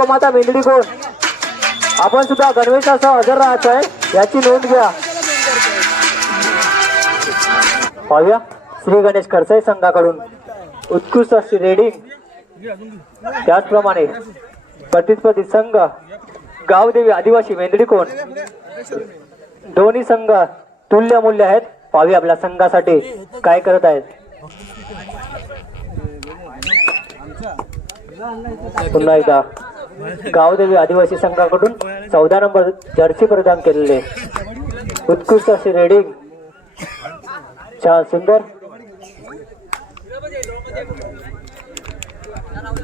भावकोमाता मेंदडी कोण आपण सुद्धा गणवेशासह हजर राहायचं आहे याची नोंद घ्या. पाहूया श्री गणेश खरसाई संघाकडून. उत्कृष्ट अशी रेडिंग त्याचप्रमाणे प्रतिस्पर्धी संघ गावदेवी आदिवासी मेंदडी कोण? दोन्ही संघ तुल्य मूल्य आहेत. पाहूया आपल्या संघासाठी काय करत आहेत. पुन्हा एकदा. गावदेवी आदिवासी संघाकडून चौदा नंबर जर्सी प्रदान केलेले. उत्कृष्ट असे रेडिंग छान सुंदर.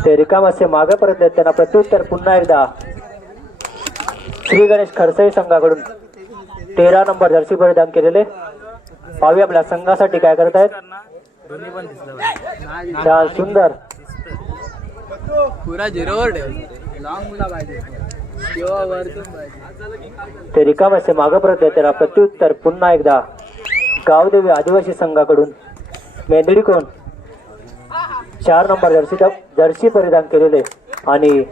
ते रिकाम असे मागे परत त्यांना प्रत्युत्तर पुन्हा एकदा. श्री गणेश खरसई संघाकडून तेरा नंबर जर्सी परिधान केलेले. पाहूया आपल्या संघासाठी काय करत आहेत छान सुंदर. पुरा झिरोवर ठेव ते रिकामाचे मागं परत त्याला प्रत्युत्तर पुन्हा एकदा. गावदेवी आदिवासी संघाकडून. मेंदडी कोण? चार नंबर जर्सी जर्सी परिधान केलेले. आणि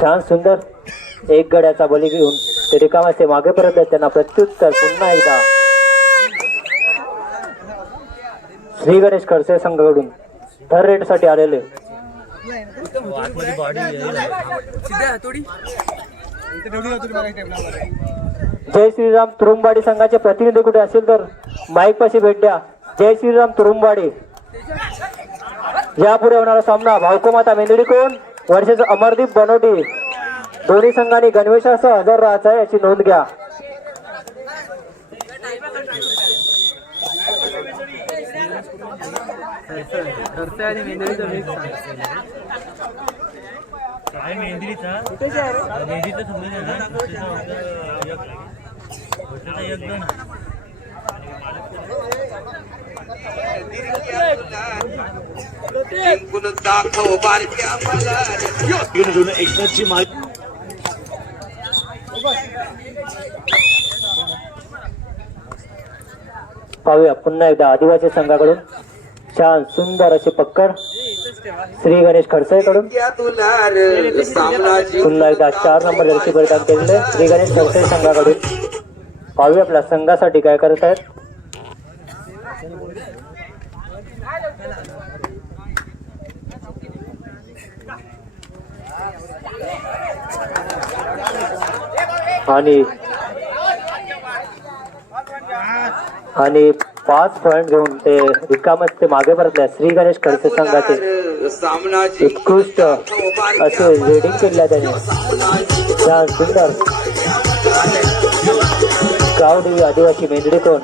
छान सुंदर एक गड्याचा बली घेऊन ते रिकामाचे मागे परत त्यांना प्रत्युत्तर पुन्हा एकदा. श्री गणेश खडसे संघाकडून. थर रेटसाठी आलेले. हातोडी. जय श्रीराम तुरुंबाडी संघाचे प्रतिनिधी कुठे असेल तर माईक पाशी भेट द्या. जय श्रीराम तुरुंबाडी यापुढे होणारा सामना भावकोमाता मेंदडी कोण वर्षेच अमरदीप बनवटी दोन्ही संघांनी गणवेशासह हजर राहायचं आहे याची नोंद घ्या. घरचं आणि मेंदळीचं मिक्स काय मेहंदीचा मेहंदीचं समजून ना. गोष्टीचा योगदान दाखव बारक्या मला एकदाची माहिती पाहूया पुन्हा एकदा आदिवासी संघाकडून. छान सुंदर अशी पक्कड श्री गणेश खडसे कडून पुन्हा एकदा चार नंबर जर्सी परिधान केलेले श्री गणेश खडसे संघाकडून. पाहूया आपल्या संघासाठी काय करत आहेत. आणि आणि पाच पॉइंट घेऊन ते रिकामच ते मागे परतले श्री गणेश खडसे संघाचे उत्कृष्ट असे रेडिंग केले त्याने. छान सुंदर गावदेवी आदिवासी मेंदडी कोण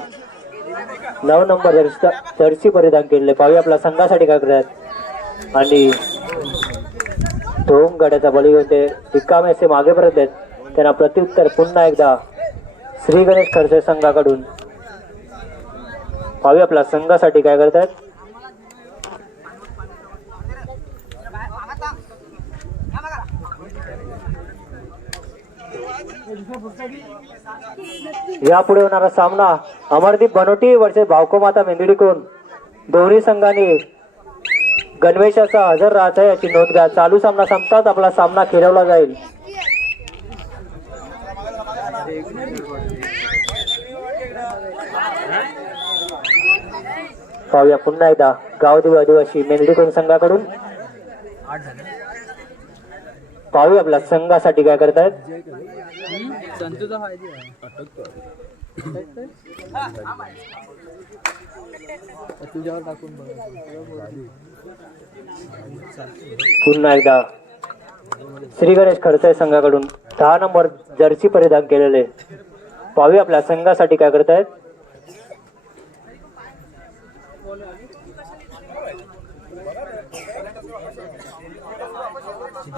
नऊ नंबर जर्सी जर्सी परिधान केलेले. पावी आपल्या संघासाठी काय करतात. आणि दोन गड्याचा बळी होते रिकामे असे मागे परत आहेत त्यांना प्रत्युत्तर पुन्हा एकदा श्री गणेश खडसे संघाकडून पाहूया आपल्या संघासाठी काय करतायत. यापुढे होणारा सामना अमरदीप बनोटी वरचे भावको माता कोण दोन्ही संघाने गणवेशाचा हजर राहत आहे याची नोंद घ्या. चालू सामना संपताच आपला सामना खेळवला जाईल. पाहूया पुन्हा एकदा. गावदेवी आदिवासी मेंढीकोण संघाकडून? आठ पाहूया आपल्या संघासाठी काय करतायत. पुन्हा एकदा. श्री गणेश खडसे संघाकडून दहा नंबर जर्सी परिधान केलेले. पाहूया आपल्या संघासाठी काय करतायत.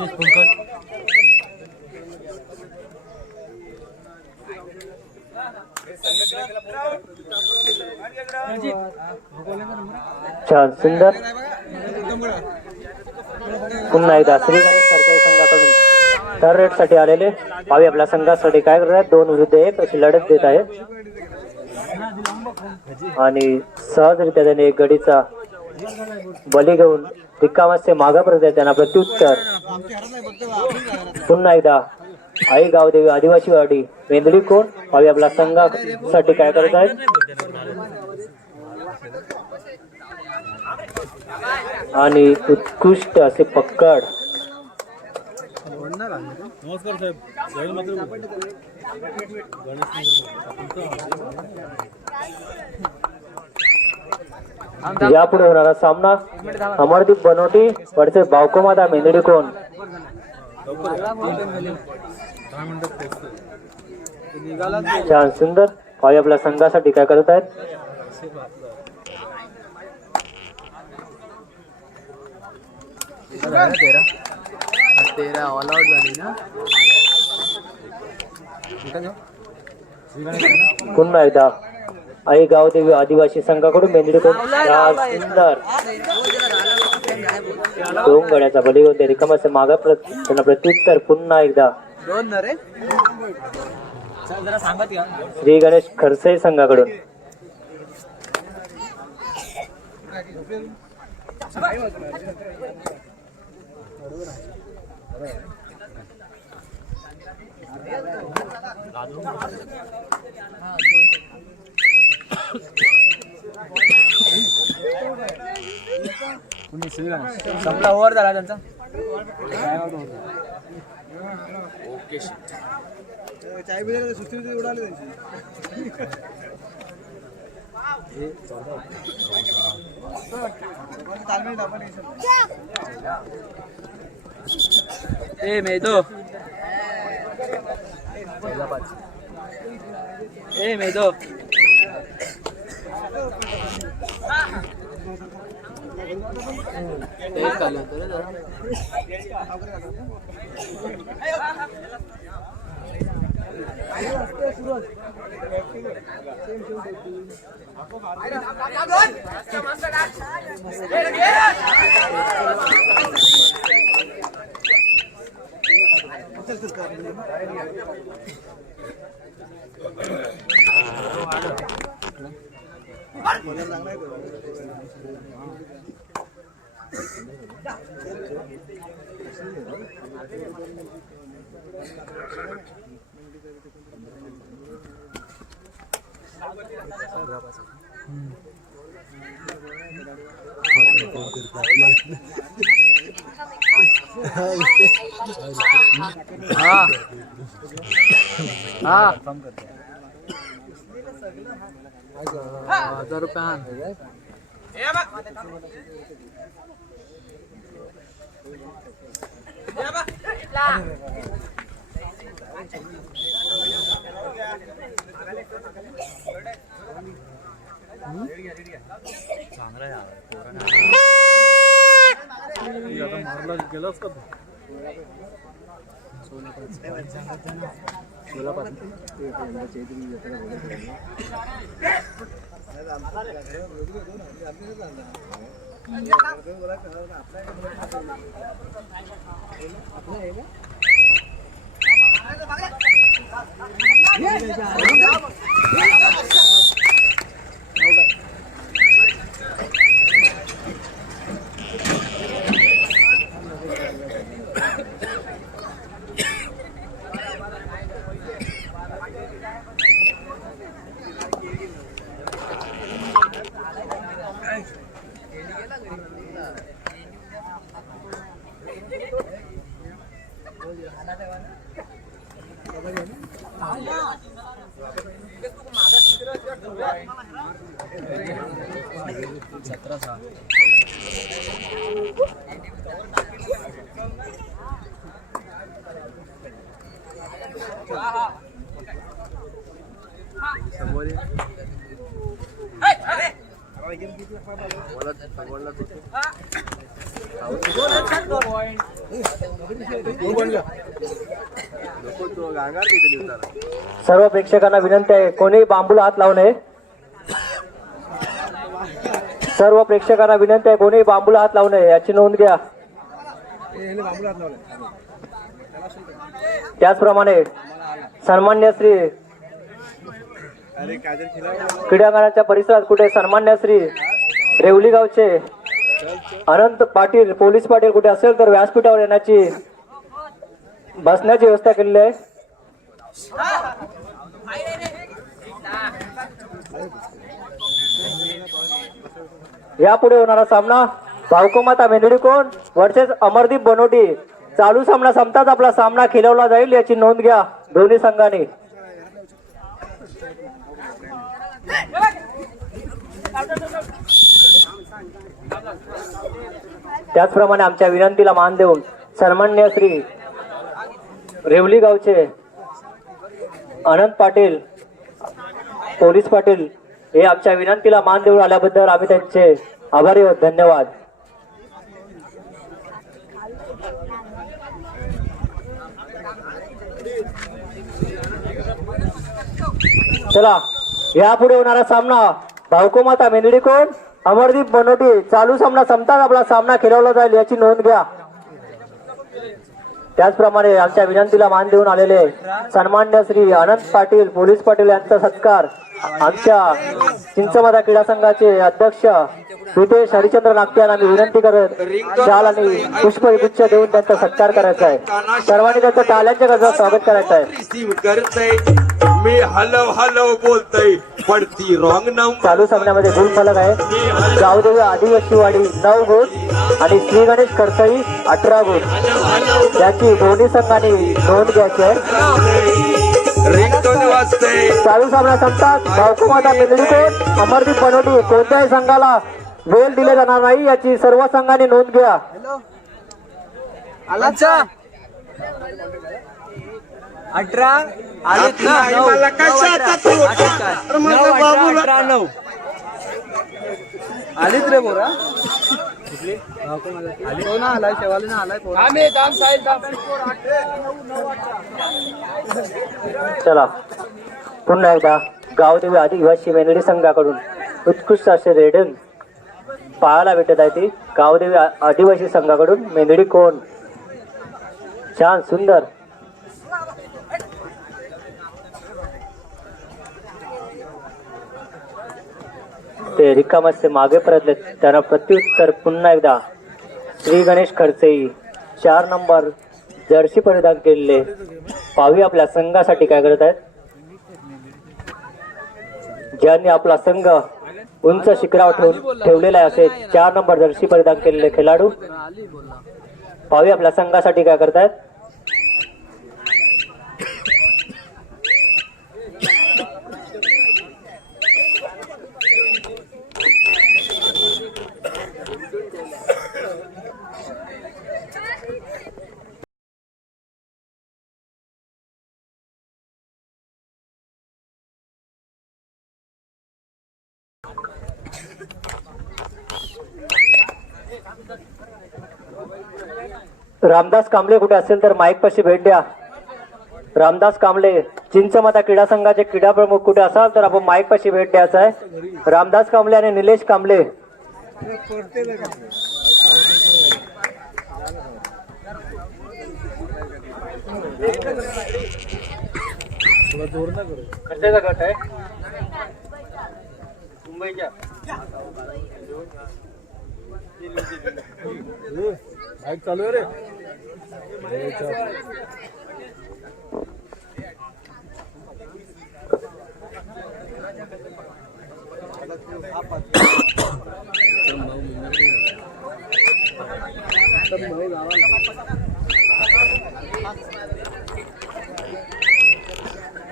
सिद्धेश छान सुंदर. पुन्हा एकदा श्रीगणेश सरकारी संघाकडून थर्ड रेटसाठी आलेले. भावी आपल्या संघासाठी काय करतात दोन विरुद्ध एक अशी लढत देत आहे आणि सहजरित्या त्याने एक गडीचा बली घेऊन रिकामाचे मागा परत त्यांना प्रत्युत्तर. पुन्हा एकदा आई गावदेवी आदिवासी वाडी मेंदळी कोण? भावी आपला संघासाठी काय करत आहेत? आणि उत्कृष्ट असे पक्कड. नमस्कार साहेब यापुढे होणारा सामना अमरदीप बनवटी वरचे बावकोमादा मेंदडी कोण छान सुंदर पाय आपल्या संघासाठी काय करत आहेत? तेरा तेरा ऑल आउट झाली ना पुन्हा एकदा आई गावदेवी आदिवासी संघाकडून छान सुंदर. दोन गड्याचा बली होते रिकामाचे मागा प्रत त्यांना प्रत्युत्तर पुन्हा एकदा. श्री गणेश खडसे संघाकडून. संपला ओव्हर झाला त्यांचा? ए मेदो. ए मेदो. तेच चालू होतं रे जरा. हा हा हज़ार रुपये आण मारला गेलाच का तू सतरा सहा सर्व प्रेक्षकांना विनंती आहे कोणी बांबूला हात लावू नये. सर्व प्रेक्षकांना विनंती आहे कोणी बांबूला हात लावू नये याची नोंद घ्या. त्याचप्रमाणे सन्मान्य श्री क्रीडांगणाच्या परिसरात कुठे सन्मान्य श्री रेवली गावचे अनंत पाटील पोलीस पाटील कुठे असेल तर व्यासपीठावर येण्याची बसण्याची व्यवस्था केलेली आहे. यापुढे होणारा सामना भावकोमाता मेंदडी कोण वर्सेस अमरदीप बनोटी. चालू सामना संपताच आपला सामना खेळवला जाईल याची नोंद घ्या दोन्ही संघाने. त्याचप्रमाणे आमच्या विनंतीला मान देऊन सन्मान्य श्री रेवली गावचे अनंत पाटील पोलीस पाटील हे आमच्या विनंतीला मान देऊन आल्याबद्दल आम्ही त्यांचे आभारी आहोत. धन्यवाद. चला यापुढे होणारा सामना भावकोमाता मेंदडी कोण अमरदीप बनोटी चालू सामना संपताच आपला सामना खेळवला जाईल याची नोंद घ्या. त्याचप्रमाणे आमच्या विनंतीला मान देऊन आलेले सन्मान्य श्री अनंत पाटील पोलीस पाटील यांचा सत्कार. आमच्या चिंचमादा क्रीडा संघाचे अध्यक्ष हितेश हरिचंद्र नागते यांना विनंती करत शाल आणि पुष्पगुच्छ देऊन त्यांचा सत्कार करायचा आहे. सर्वांनी त्यांचं टाळ्यांच्या गरजा स्वागत करायचं आहे. मी हलव हलव बोलतय पडती रॉंग नंबर चालू सामन्यामध्ये गुण फलक आहे. गावदेवी आदिवासीवाडी नऊ गुण आणि श्री गणेश करसई अठरा गुण. याची दोन्ही संघांनी नोंद घ्यायची आहे. रिंगटोन वाजतय चालू सामना संपतात. भावकुमाता मेंदडीकोट अमरदीप बनवटी कोणत्याही संघाला वेळ दिले जाणार नाही याची सर्व संघांनी नोंद घ्या. आलाचा अठरा. आलेत ना नाही, नऊ. मला कशाचा तू? नऊ अठरा. अरे माझ्या नऊ अठरा, बाबूला- अठरा नऊ. आलीत रे बोरा? आलाय शेवाली ना आलाय चला. पुन्हा एकदा गावदेवी आदिवासी मेंदडी संघाकडून उत्कृष्ट असे रेडन पाहायला भेटत आहे ती गावदेवी आदिवासी संघाकडून मेंदडी कोण? छान सुंदर. ते रिकामचे मागे परतले. त्यांना प्रत्युत्तर पुन्हा एकदा. श्री गणेश खडसेई चार नंबर. जर्सी परिधान केलेले. पावी आपल्या संघासाठी काय करत आहेत. ज्यांनी आपला संघ उंच शिखरावर ठेवून ठेवलेला आहे असे चार नंबर जर्सी परिधान केलेले खेळाडू. पावी आपल्या संघासाठी काय करतायत रामदास कांबळे कुठे असेल तर माईक पाशी भेट द्या. रामदास कांबळे चिंचमाता क्रीडा संघाचे क्रीडा प्रमुख कुठे असाल तर आपण माईक पाशी भेट द्यायचा आहे. रामदास कांबळे आणि निलेश कांबळे. जोर ना करू गट आहे. मुंबईच्या बाईक चालू आहे रे हे चाल.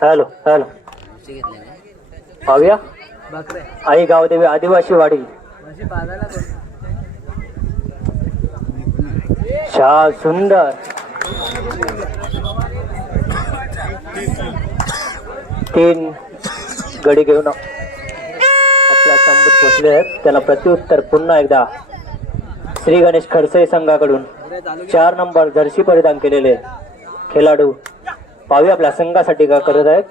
हॅलो हॅलो पाहूया बकरे आई गावदेवी आदिवासी वाडी? छान सुंदर. तीन गडी घेऊन आपल्या संबत पोचले आहेत. त्याला प्रत्युत्तर पुन्हा एकदा श्री गणेश खडसे संघाकडून. चार नंबर जर्सी परिधान केलेले खेळाडू पाहूया आपल्या संघासाठी काय करत आहेत.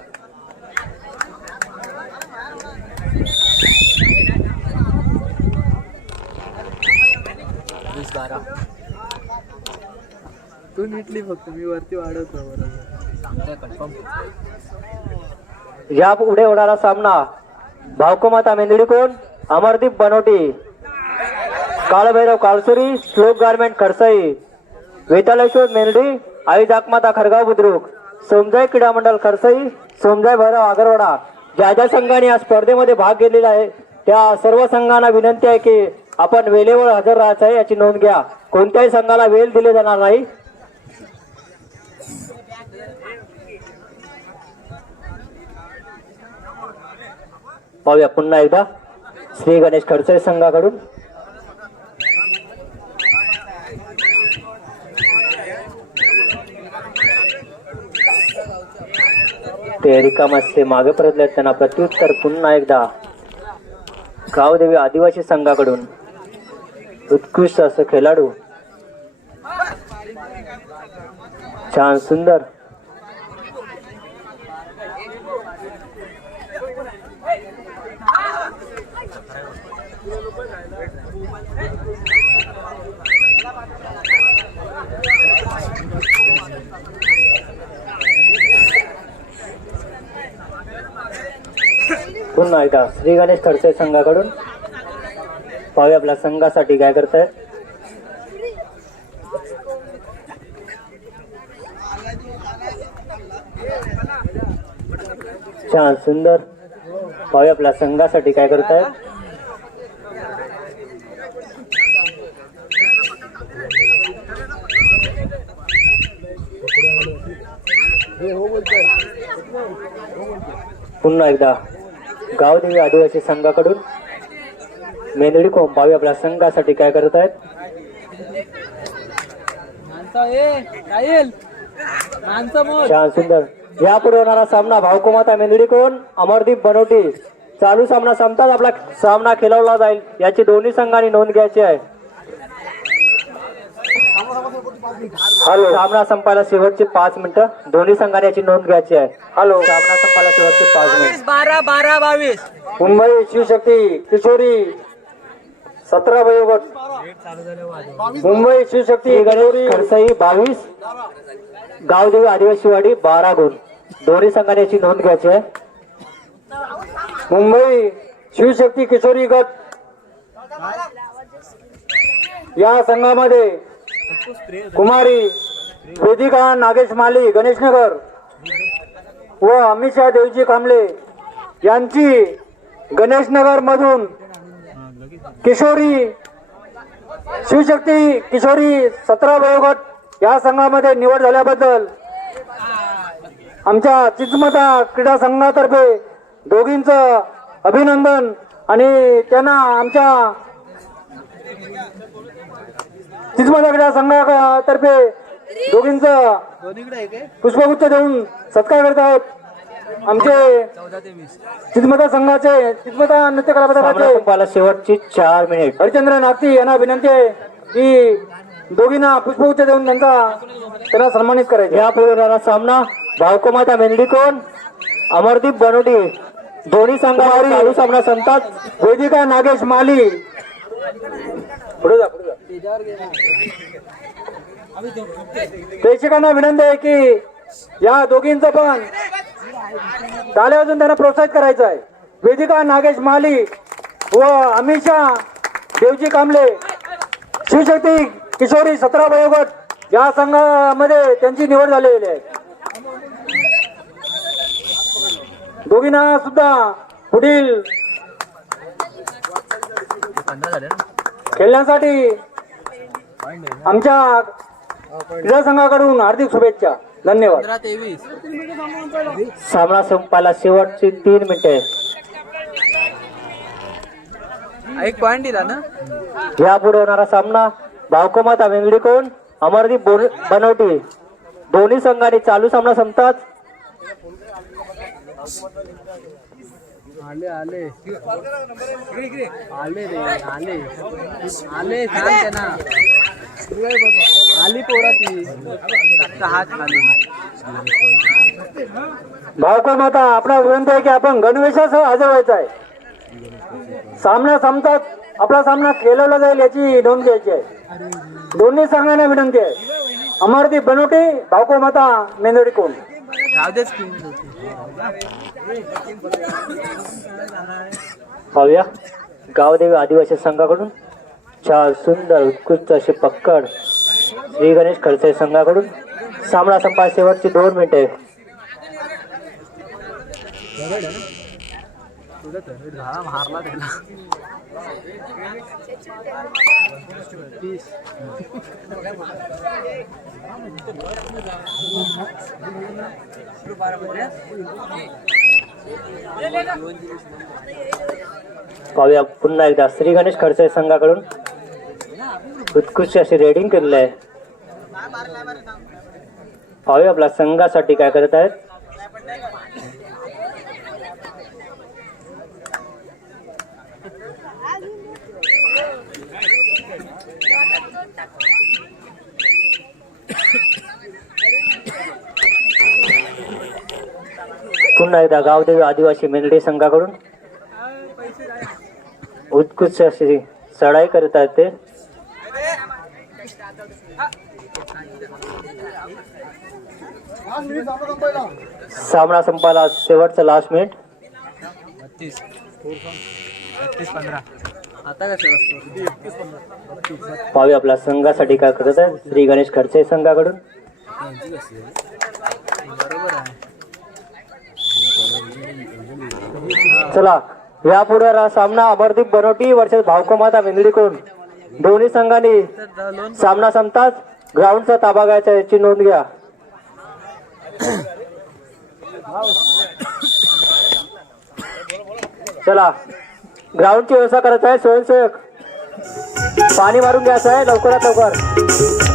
तू नीटली फक्त. मी वरती वाढवतो बरोबर या पुढे होणारा सामना भावकुमाता मेंदडी कोण? अमरदीप बनोटी. काळभैरव काळसुरी श्लोक गारमेंट खरसाई वेतालेश्वर मेंदडी आई जाकमाता खरगाव बुद्रुक. सोमजाई क्रीडा मंडळ खरसाई सोमजाई भैरव आगरवाडा. ज्या ज्या संघाने या स्पर्धेमध्ये भाग घेतलेला आहे त्या सर्व संघांना विनंती आहे की आपण वेळेवर हजर राहायचं आहे याची नोंद घ्या. कोणत्याही संघाला वेळ दिले जाणार नाही. पाहूया पुन्हा एकदा. श्री गणेश खडसे संघाकडून. ते रिकामाचे मागे परतले त्यांना प्रत्युत्तर. पुन्हा एकदा. गावदेवी आदिवासी संघाकडून. उत्कृष्ट असं खेळाडू. छान सुंदर. पुन्हा एकदा श्री गणेश खडसे संघाकडून पाहूया आपल्या संघासाठी काय करतायत. छान, सुंदर. पाहूया आपल्या संघासाठी काय करतायत. पुन्हा एकदा. गावदेवी आदिवासी संघाकडून मेंदडी पाहूया आपल्या संघासाठी काय करत आहेत? छान सुंदर. यापुढे होणारा सामना भावकुमाता मेंदडी कोण? अमरदीप बनवटी. चालू सामना संपताच आपला सामना खेळवला जाईल. याची दोन्ही संघांनी नोंद घ्यायची आहे. हॅलो सामना संपायला शेवटचे पाच मिनिटं. दोन्ही संघांनी याची नोंद घ्यायची आहे. हॅलो सामना संपायला शेवटचे पाच मिनिट. बारा बारा बावीस. मुंबई शिवशक्ती किशोरी सतरा वयोगट. मुंबई शिवशक्ती गणेश खडसाई बावीस. गावदेवी आदिवासीवाडी बारा गुण. दोन्ही संघाने याची नोंद घ्यायची आहे. मुंबई शिवशक्ती किशोरी गट. या संघामध्ये कुमारी वेदिका नागेश माली गणेशनगर व अमिषा देवजी कांबळे यांची गणेशनगर मधून किशोरी शिवशक्ती किशोरी सतरा वयोगट या संघामध्ये निवड झाल्याबद्दल आमच्या चिचमता क्रीडा संघातर्फे दोघींचं अभिनंदन आणि त्यांना आमच्या क्रीडा संघातर्फे दोघींचं पुष्पगुच्छ देऊन सत्कार करत आहेत. आमचे चितमता संघाचे चितमता नृत्य कला पथकाचे शेवटची चार मिनिट हरिचंद्र नागती यांना विनंती आहे की दोघींना पुष्पगुच्छ देऊन त्यांचा त्यांना सन्मानित करायचे. या पुढे सामना भावकोमाता मेंढीकोण अमरदीप बनोटी दोन्ही संघावर चालू सामना संतात वेदिका नागेश माली. पुढे जा पुढे जा. प्रेक्षकांना विनंती आहे की या दोघींचं पण टाळ्या वाजून त्यांना प्रोत्साहित करायचं आहे. वेदिका नागेश माली व अमिषा देवजी कांबळे शिवशक्ती किशोरी सतरा वयोगट या संघामध्ये त्यांची निवड झालेली आहे. दोघींना सुद्धा पुढील खेळण्यासाठी आमच्या क्रीडा संघाकडून हार्दिक शुभेच्छा. धन्यवाद. सामना संपायला शेवटची तीन मिनिटे. एक पॉइंट दिला ना? यापुढे होणारा सामना भावकोमाता वेंगडीकोण अमरदीप बोर- बनवटी. दोन्ही संघांनी चालू सामना संपताच आले आले. आले रे आले. आले सांग त्यांना. आली पोरा ती. हात खाली. भावकोमाता आपला विनंती आहे की आपण गणवेशासह हजर व्हायचं आहे. सामना संपतात आपला सामना खेळवला जाईल याची नोंद घ्यायची आहे. दोन्ही संघांना विनंती आहे. अमरदीप बनवटे भावकोमाता मेंदोडी कोण? राहू पाहूया. गावदेवी आदिवासी संघाकडून चार सुंदर उत्कृष्ट अशी पक्कड श्री गणेश खडसे संघाकडून सामना संपा शेवटची दोन मिनिटे. हा मारला त्याला. पाहूया पुन्हा एकदा श्री गणेश खडसे संघाकडून. उत्कृष्ट अशी रेडिंग केलेलं आहे. पाहूया आपल्या संघासाठी काय करत आहेत. पुन्हा एकदा गावदेवी आदिवासी मेलडी संघाकडून उत्कृष्ट अशी चढाई करत आहेत ते. सामना संपाला शेवटचा लास्ट मिनिट पावी पाहूया आपल्या संघासाठी काय करत आहे श्री गणेश खडसे संघाकडून. बरोबर आहे. चला यापुढे रा- सामना अमरदीप बनवटी वर्षात भावकोमाता मेंदडीकोण दोन्ही संघांनी सामना संपताच ग्राउंडचा ताबा घ्यायचा याची नोंद घ्या. चला ग्राउंडची व्यवस्था करायचा आहे स्वयंसेवक. पाणी मारून घ्यायचं आहे लवकरात लवकर.